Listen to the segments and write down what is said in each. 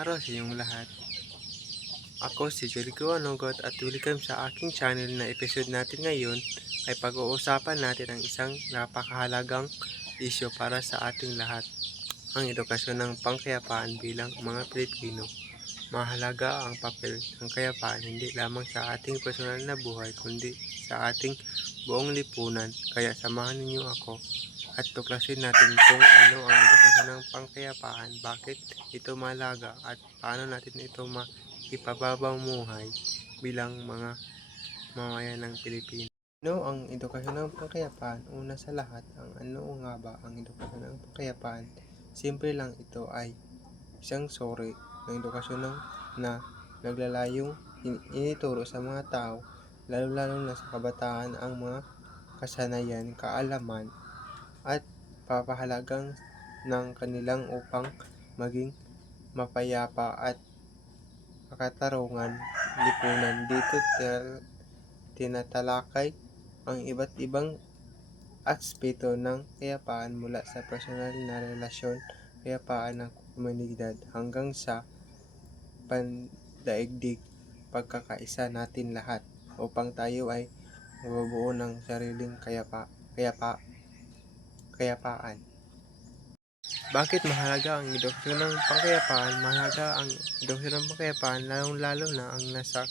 Araw sa inyong lahat. Ako si Jericho Anugot at welcome sa aking channel na episode natin ngayon ay pag-uusapan natin ang isang napakahalagang isyu para sa ating lahat, ang edukasyon ng pangkayapaan bilang mga Pilipino. Mahalaga ang papel ng kayapaan hindi lamang sa ating personal na buhay kundi sa ating buong lipunan. Kaya samahan ninyo ako at tuklasin natin kung ano ang edukasyon ng pangkayapaan, bakit ito mahalaga at paano natin ito maipapamuhay bilang mga mamayan ng Pilipinas. Ano ang edukasyon ng pangkayapaan? Una sa lahat, ano nga ba ang edukasyon ng pangkayapaan? Simple lang, ito ay isang suri ng edukasyon na naglalayong inituro sa mga tao, lalo-lalo na sa kabataan, ang mga kasanayan, kaalaman, at papahalagang ng kanilang upang maging mapayapa at makatarungan lipunan. Dito tinatalakay ang iba't ibang aspeto ng kayapaan mula sa personal na relasyon, kayapaan ng komunidad, hanggang sa pandaigdig pagkakaisa natin lahat upang tayo ay mabubuo ng sariling kayapaan. Bakit mahalaga ang edukasyon ng pangkayapaan? Mahalaga ang edukasyon ng pangkayapaan lalong-lalo na ang nasa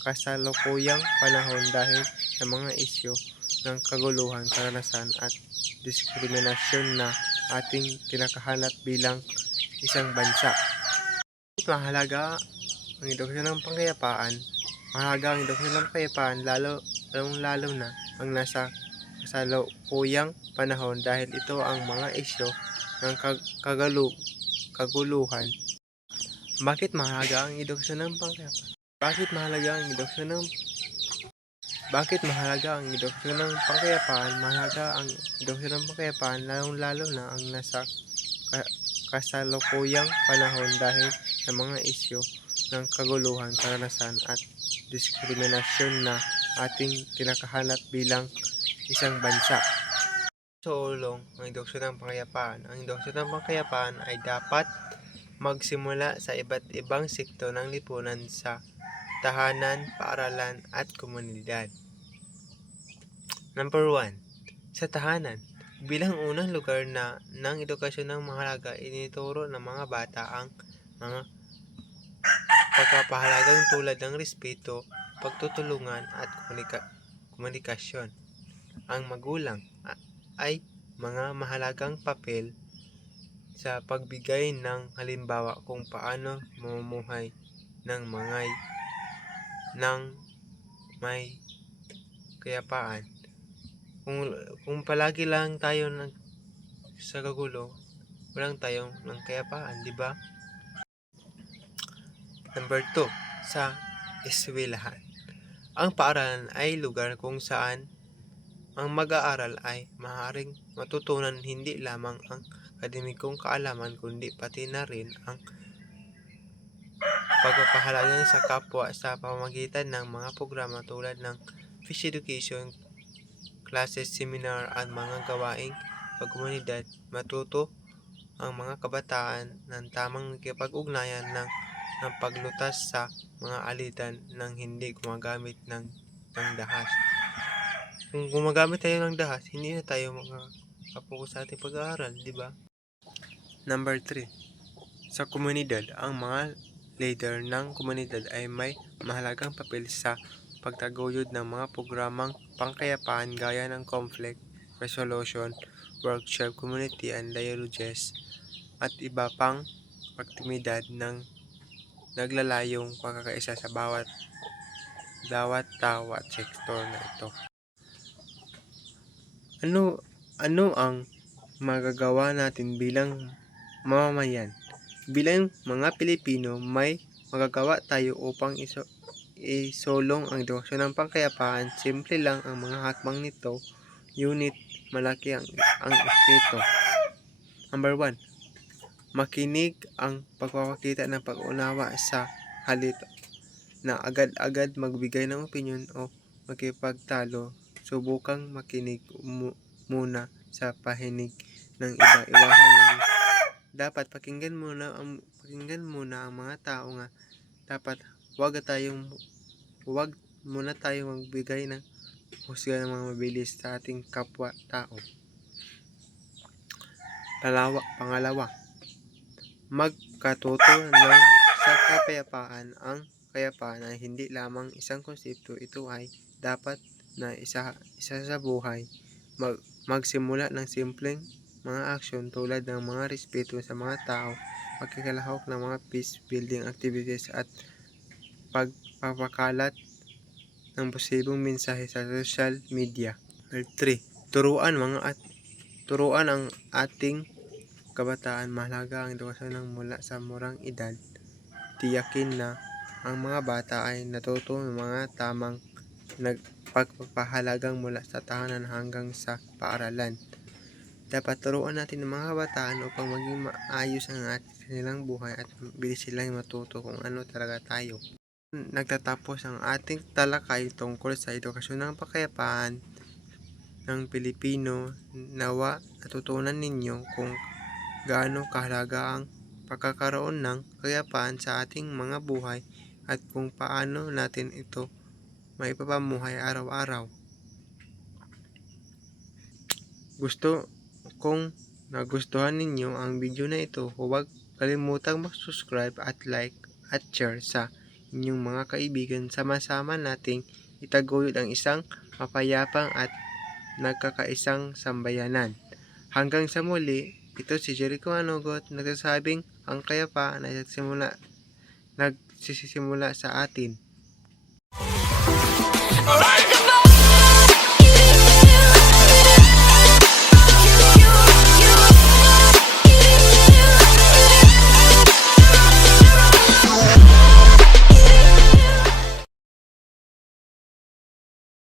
kasalukuyang panahon dahil sa mga isyu ng kaguluhan, karanasan at diskriminasyon na ating kinakaharap bilang isang bansa. Bakit mahalaga ang edukasyon ng pangkayapaan? Mahalaga ang edukasyon ng pangkayapaan lalong-lalo na ang nasa kasalukuyang panahon dahil ito ang mga isyu ng kaguluhan. Bakit mahalaga ang edukasyon ng pangkayapaan? Bakit mahalaga ang edukasyon ng pangkayapaan? Mahalaga ang edukasyon ng pangkayapaan lalong-lalo na ang nasa kasalukuyang panahon dahil sa mga isyu ng kaguluhan, karanasan at diskriminasyon na ating kinakaharap bilang isang bansa. Sulong ang edukasyon ng pangkayapaan. Ang edukasyon ng pangkayapaan ay dapat magsimula sa iba't ibang sektor ng lipunan sa tahanan, paaralan at komunidad. Number 1. Sa tahanan. Bilang unang lugar ng edukasyon ng mahalaga, inituro ng mga bata ang mga pagpapahalagang tulad ng respeto, pagtutulungan at komunikasyon. Ang magulang ay mga mahalagang papel sa pagbigay ng halimbawa kung paano mamumuhay ng may kayapaan. Kung palagi lang tayo sa kagulo, walang tayong ng kayapaan, di ba? Number 2, sa eskwelahan. Ang paaralan ay lugar kung saan ang mag-aaral ay maaaring matutunan hindi lamang ang akademikong kaalaman kundi pati na rin ang pagpapahalaga sa kapwa sa pamamagitan ng mga programa tulad ng Fish Education, classes, seminar at mga gawaing pagkomunidad. Matuto ang mga kabataan ng tamang nakikipag-ugnayan ng paglutas sa mga alitan ng hindi gumagamit ng dahas. Kung gumagamit tayo ng dahas, hindi na tayo makapokus sa ating pag-aaral, di ba? Number 3. Sa komunidad, ang mga leader ng komunidad ay may mahalagang papel sa pagtaguyod ng mga programang pangkayapaan gaya ng conflict resolution, workshop, community and dialogues at iba pang aktibidad ng naglalayong pagkakaisa sa bawat tao at sektor na ito. Ano ang magagawa natin bilang mamamayan? Bilang mga Pilipino, may magagawa tayo upang isulong ang edukasyon ng pangkayapaan. Simple lang ang mga hakbang nito, ngunit malaki ang epekto. Number 1. Makinig. Ang pagpapakita ng pag-unawa sa halip na agad-agad magbigay ng opinyon o makipagtalo. Subukang makinig muna sa pahinig ng iba. Iwasan dapat pakinggan muna ang mga tao nga dapat huwag muna tayong magbigay ng husga ng mga mabilis sa ating kapwa-tao. Pangalawa, magkatuto sa kapayapaan. Ang kapayapaan ay hindi lamang isang konsepto, ito ay dapat na isa sa buhay. Magsimula ng simpleng mga aksyon tulad ng mga respeto sa mga tao, pagkikalahok ng mga peace building activities at pagpapakalat ng positibong mensahe sa social media. 3. Turuan ang ating kabataan. Mahalaga ang edukasyon ng mula sa murang edad. Tiyakin na ang mga bata ay natuto ng mga tamang pagpapahalagang mula sa tahanan hanggang sa paaralan. Dapat turuan natin ang mga kabataan upang maging maayos ang kanilang buhay at bilis silang matuto kung ano talaga tayo. Nagtatapos ang ating talakay tungkol sa edukasyon ng pakayapaan ng Pilipino. Nawa natutunan ninyo kung gaano kahalaga ang pagkakaroon ng kapayapaan sa ating mga buhay at kung paano natin ito maipapamuhay araw-araw. Kung nagustuhan ninyo ang video na ito, huwag kalimutang mag-subscribe at like at share sa inyong mga kaibigan. Sama-sama nating itaguyod ang isang mapayapang at nagkakaisang sambayanan. Hanggang sa muli, ito si Jericho Anugot nagsasabing ang kapayapaan ay nagsisimula sa atin.